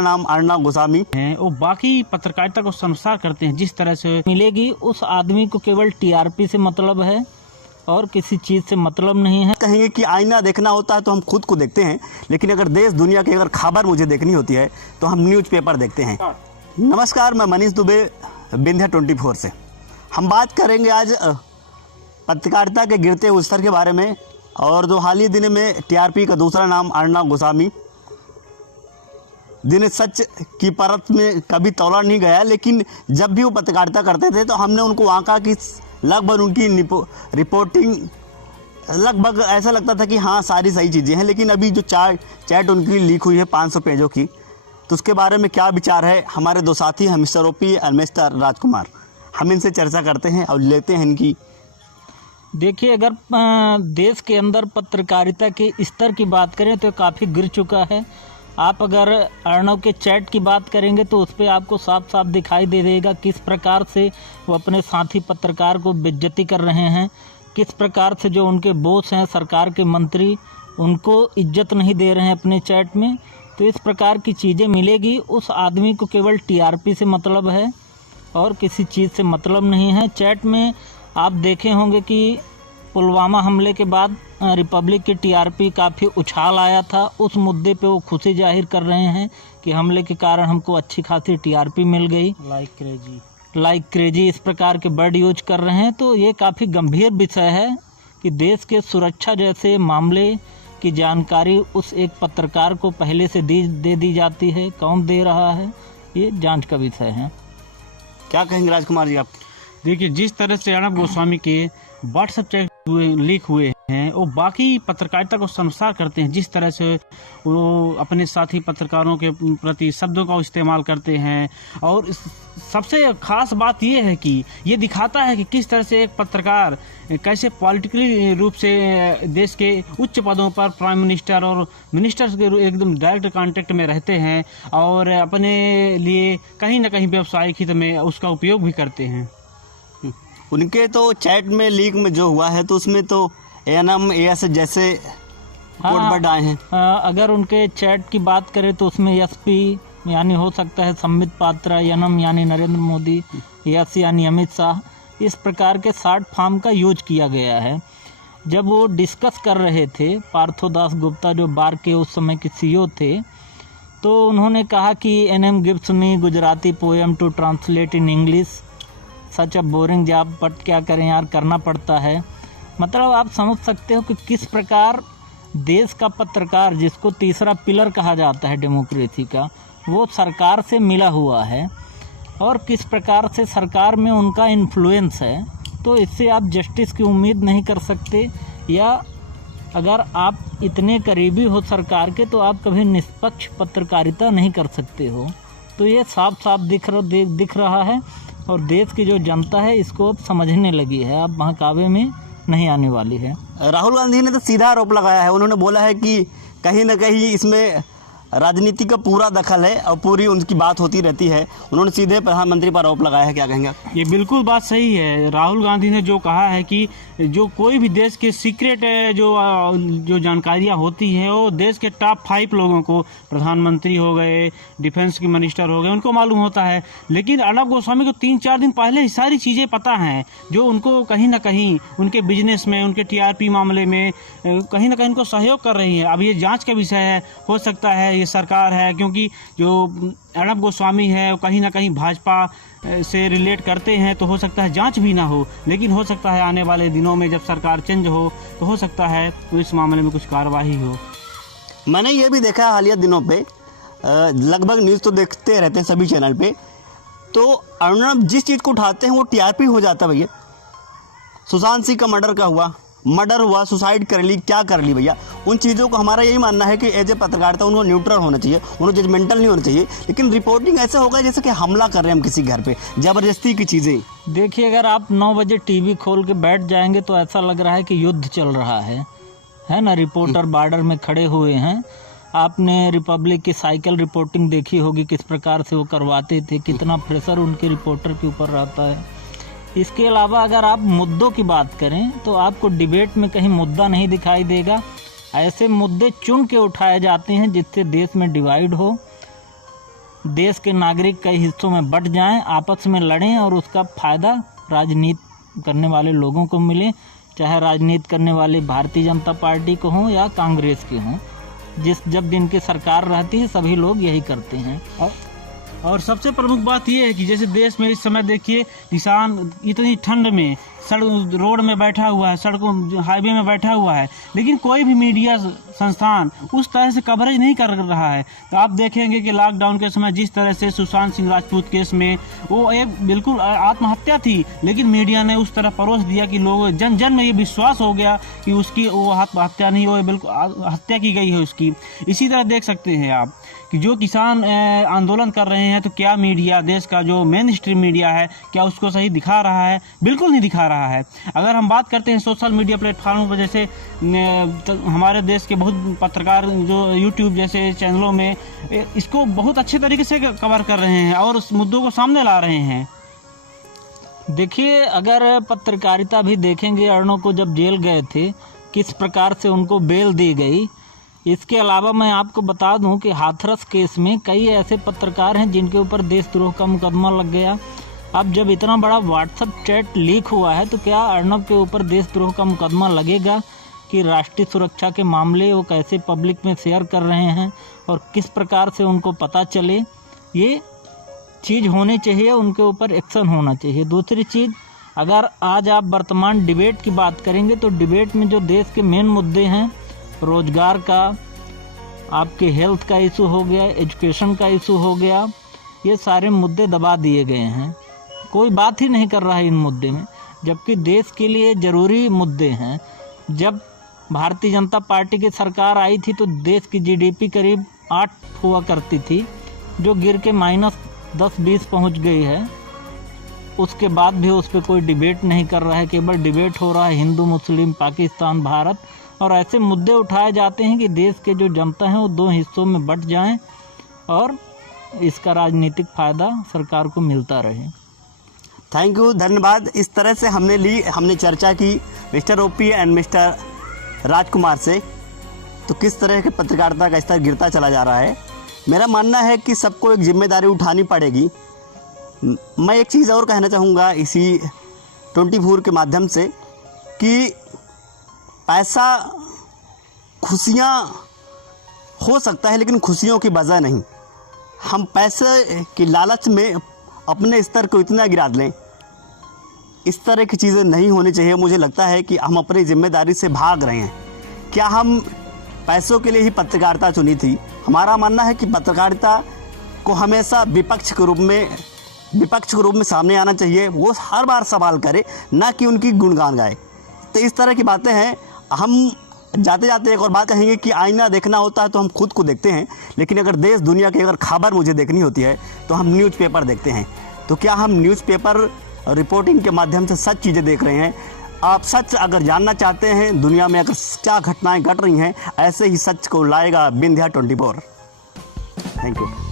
नाम अर्णब गोस्वामी हैं वो बाकी पत्रकारिता को संसार करते हैं। जिस तरह से मिलेगी उस आदमी को केवल टीआरपी से मतलब है और किसी चीज़ से मतलब नहीं है। कहेंगे कि आईना देखना होता है तो हम खुद को देखते हैं, लेकिन अगर देश दुनिया की अगर खबर मुझे देखनी होती है तो हम न्यूज़पेपर देखते हैं। नमस्कार, मैं मनीष दुबे, विंध्य 24 से। हम बात करेंगे आज पत्रकारिता के गिरते स्तर के बारे में, और जो हाल ही दिनों में टीआरपी का दूसरा नाम अर्णब गोस्वामी, जिन्हें सच की परत में कभी तौला नहीं गया, लेकिन जब भी वो पत्रकारिता करते थे तो हमने उनको आंका कि लगभग उनकी रिपोर्टिंग लगभग ऐसा लगता था कि हाँ सारी सही चीज़ें हैं। लेकिन अभी जो चैट उनकी लीक हुई है 500 पेजों की, तो उसके बारे में क्या विचार है हमारे दो साथी हैं, मिस्टर ओपी और मिस्टर राजकुमार। हम इनसे चर्चा करते हैं और लेते हैं इनकी। देखिए, अगर देश के अंदर पत्रकारिता के स्तर की बात करें तो काफ़ी गिर चुका है। आप अगर अर्णब के चैट की बात करेंगे तो उस पर आपको साफ साफ दिखाई दे देगा किस प्रकार से वो अपने साथी पत्रकार को बेइज्जती कर रहे हैं, किस प्रकार से जो उनके बॉस हैं, सरकार के मंत्री, उनको इज्जत नहीं दे रहे हैं अपने चैट में। तो इस प्रकार की चीज़ें मिलेगी उस आदमी को केवल टीआरपी से मतलब है और किसी चीज़ से मतलब नहीं है। चैट में आप देखे होंगे कि पुलवामा हमले के बाद रिपब्लिक की टीआरपी काफ़ी उछाल आया था। उस मुद्दे पे वो खुशी जाहिर कर रहे हैं कि हमले के कारण हमको अच्छी खासी टीआरपी मिल गई। लाइक क्रेजी इस प्रकार के वर्ड यूज कर रहे हैं। तो ये काफ़ी गंभीर विषय है कि देश के सुरक्षा जैसे मामले की जानकारी उस एक पत्रकार को पहले से दे दी जाती है। कौन दे रहा है, ये जांच का विषय है। क्या कहेंगे राजकुमार जी आप? देखिए, जिस तरह से अर्णब गोस्वामी के व्हाट्सएप चैट लीक हुए हैं वो बाकी पत्रकारिता को संसार करते हैं। जिस तरह से वो अपने साथी पत्रकारों के प्रति शब्दों का इस्तेमाल करते हैं, और सबसे खास बात ये है कि ये दिखाता है कि किस तरह से एक पत्रकार कैसे पॉलिटिकली रूप से देश के उच्च पदों पर प्राइम मिनिस्टर और मिनिस्टर्स के एकदम डायरेक्ट कांटेक्ट में रहते हैं और अपने लिए कहीं ना कहीं व्यवसायिक हित में उसका उपयोग भी करते हैं। उनके तो चैट में लीक में जो हुआ है तो उसमें तो एएनएम एएस जैसे कोडवर्ड आए हैं। अगर उनके चैट की बात करें तो उसमें एसपी यानी हो सकता है संबित पात्रा, एएनएम यानी नरेंद्र मोदी, एस यानी अमित शाह, इस प्रकार के शॉर्ट फॉर्म का यूज किया गया है। जब वो डिस्कस कर रहे थे, पार्थोदास गुप्ता जो बार के उस समय के सीईओ थे, तो उन्होंने कहा कि NM gives me Gujarati poem to translate in English, such a boring job, but क्या करें यार, करना पड़ता है। मतलब आप समझ सकते हो कि किस प्रकार देश का पत्रकार, जिसको तीसरा पिलर कहा जाता है डेमोक्रेसी का, वो सरकार से मिला हुआ है और किस प्रकार से सरकार में उनका इन्फ्लुएंस है। तो इससे आप जस्टिस की उम्मीद नहीं कर सकते, या अगर आप इतने करीबी हो सरकार के तो आप कभी निष्पक्ष पत्रकारिता नहीं कर सकते हो। तो ये साफ साफ दिख रहा है और देश की जो जनता है इसको अब समझने लगी है, अब बहकावे में नहीं आने वाली है। राहुल गांधी ने तो सीधा आरोप लगाया है। उन्होंने बोला है कि कहीं ना कहीं इसमें राजनीति का पूरा दखल है और पूरी उनकी बात होती रहती है। उन्होंने सीधे प्रधानमंत्री पर आरोप लगाया है। क्या कहेंगे आप? ये बिल्कुल बात सही है। राहुल गांधी ने जो कहा है कि जो कोई भी देश के सीक्रेट जो जानकारियां होती हैं वो देश के टॉप 5 लोगों को, प्रधानमंत्री हो गए, डिफेंस के मिनिस्टर हो गए, उनको मालूम होता है। लेकिन अर्णब गोस्वामी को 3-4 दिन पहले ही सारी चीज़ें पता हैं जो उनको कहीं ना कहीं उनके बिजनेस में, उनके टीआरपी मामले में कहीं ना कहीं उनको सहयोग कर रही है। अब ये जाँच का विषय है। हो सकता है ये सरकार है, क्योंकि जो अर्णब गोस्वामी है वो कहीं ना कहीं भाजपा से रिलेट करते हैं, तो हो सकता है जांच भी ना हो। लेकिन हो सकता है आने वाले दिनों में जब सरकार चेंज हो तो हो सकता है तो इस मामले में कुछ कार्रवाई हो। मैंने ये भी देखा है हालिया दिनों पे, लगभग न्यूज़ तो देखते रहते हैं सभी चैनल पे, तो अर्णब जिस चीज़ को उठाते हैं वो टीआरपी हो जाता है। भैया सुशांत सिंह का मर्डर हुआ, सुसाइड कर ली, क्या कर ली भैया, उन चीज़ों को हमारा यही मानना है कि एज ए पत्रकारिता उनको न्यूट्रल होना चाहिए, उनको जजमेंटल नहीं होना चाहिए। लेकिन रिपोर्टिंग ऐसे होगा जैसे कि हमला कर रहे हैं हम किसी घर पे, ज़बरदस्ती की चीज़ें। देखिए, अगर आप 9 बजे टीवी खोल के बैठ जाएंगे तो ऐसा लग रहा है कि युद्ध चल रहा है ना। रिपोर्टर बॉर्डर में खड़े हुए हैं। आपने रिपब्लिक की साइकिल रिपोर्टिंग देखी होगी, किस प्रकार से वो करवाते थे, कितना प्रेशर उनके रिपोर्टर के ऊपर रहता है। इसके अलावा अगर आप मुद्दों की बात करें तो आपको डिबेट में कहीं मुद्दा नहीं दिखाई देगा। ऐसे मुद्दे चुन के उठाए जाते हैं जिससे देश में डिवाइड हो। देश के नागरिक कई हिस्सों में बंट जाएं, आपस में लड़ें और उसका फ़ायदा राजनीति करने वाले लोगों को मिले, चाहे राजनीति करने वाले भारतीय जनता पार्टी को हों या कांग्रेस के हों। जब दिन की सरकार रहती है सभी लोग यही करते हैं। और सबसे प्रमुख बात ये है कि जैसे देश में इस समय देखिए किसान इतनी ठंड में सड़क रोड में बैठा हुआ है, सड़कों हाईवे में बैठा हुआ है, लेकिन कोई भी मीडिया संस्थान उस तरह से कवरेज नहीं कर रहा है। तो आप देखेंगे कि लॉकडाउन के समय जिस तरह से सुशांत सिंह राजपूत केस में वो एक बिल्कुल आत्महत्या थी, लेकिन मीडिया ने उस तरह परोस दिया कि लोग जन जन में ये विश्वास हो गया कि उसकी वो आत्महत्या नहीं, वो बिल्कुल हत्या की गई है उसकी। इसी तरह देख सकते हैं आप कि जो किसान आंदोलन कर रहे हैं तो क्या मीडिया, देश का जो मेन स्ट्रीम मीडिया है, क्या उसको सही दिखा रहा है? बिल्कुल नहीं दिखा रहा है। अगर हम बात करते हैं सोशल मीडिया प्लेटफॉर्म पर, जैसे हमारे देश के बहुत पत्रकार जो यूट्यूब जैसे चैनलों में इसको बहुत अच्छे तरीके से कवर कर रहे हैं और उस मुद्दों को सामने ला रहे हैं। देखिए, अगर पत्रकारिता भी देखेंगे, अर्णव को जब जेल गए थे किस प्रकार से उनको बेल दी गई। इसके अलावा मैं आपको बता दूं कि हाथरस केस में कई ऐसे पत्रकार हैं जिनके ऊपर देशद्रोह का मुकदमा लग गया। अब जब इतना बड़ा व्हाट्सएप चैट लीक हुआ है तो क्या अर्णव के ऊपर देशद्रोह का मुकदमा लगेगा कि राष्ट्रीय सुरक्षा के मामले वो कैसे पब्लिक में शेयर कर रहे हैं और किस प्रकार से उनको पता चले, ये चीज़ होनी चाहिए, उनके ऊपर एक्शन होना चाहिए। दूसरी चीज़, अगर आज आप वर्तमान डिबेट की बात करेंगे तो डिबेट में जो देश के मेन मुद्दे हैं, रोजगार का, आपके हेल्थ का इशू हो गया, एजुकेशन का इशू हो गया, ये सारे मुद्दे दबा दिए गए हैं। कोई बात ही नहीं कर रहा है इन मुद्दे में, जबकि देश के लिए ज़रूरी मुद्दे हैं। जब भारतीय जनता पार्टी की सरकार आई थी तो देश की जीडीपी करीब 8 हुआ करती थी, जो गिर के -10-20 पहुंच गई है। उसके बाद भी उस पर कोई डिबेट नहीं कर रहा है, केवल डिबेट हो रहा है हिंदू मुस्लिम, पाकिस्तान भारत, और ऐसे मुद्दे उठाए जाते हैं कि देश के जो जनता है वो 2 हिस्सों में बंट जाएं और इसका राजनीतिक फ़ायदा सरकार को मिलता रहे। थैंक यू, धन्यवाद। इस तरह से हमने चर्चा की मिस्टर ओपी एंड मिस्टर राजकुमार से, तो किस तरह के पत्रकारिता का स्तर गिरता चला जा रहा है। मेरा मानना है कि सबको एक जिम्मेदारी उठानी पड़ेगी। मैं एक चीज़ और कहना चाहूँगा इसी 24 के माध्यम से कि पैसा खुशियाँ हो सकता है लेकिन खुशियों की वजह नहीं। हम पैसे की लालच में अपने स्तर को इतना गिरा लें, इस तरह की चीज़ें नहीं होनी चाहिए। मुझे लगता है कि हम अपनी जिम्मेदारी से भाग रहे हैं। क्या हम पैसों के लिए ही पत्रकारिता चुनी थी? हमारा मानना है कि पत्रकारिता को हमेशा विपक्ष के रूप में सामने आना चाहिए। वो हर बार सवाल करे, ना कि उनकी गुणगान गाए। तो इस तरह की बातें हैं। हम जाते जाते एक और बात कहेंगे कि आईना देखना होता है तो हम खुद को देखते हैं, लेकिन अगर देश दुनिया की अगर खबर मुझे देखनी होती है तो हम न्यूज़पेपर देखते हैं। तो क्या हम न्यूज़पेपर रिपोर्टिंग के माध्यम से सच चीज़ें देख रहे हैं? आप सच अगर जानना चाहते हैं, दुनिया में अगर क्या घटनाएं घट रही हैं, ऐसे ही सच को लाएगा विंध्या 24। Thank you.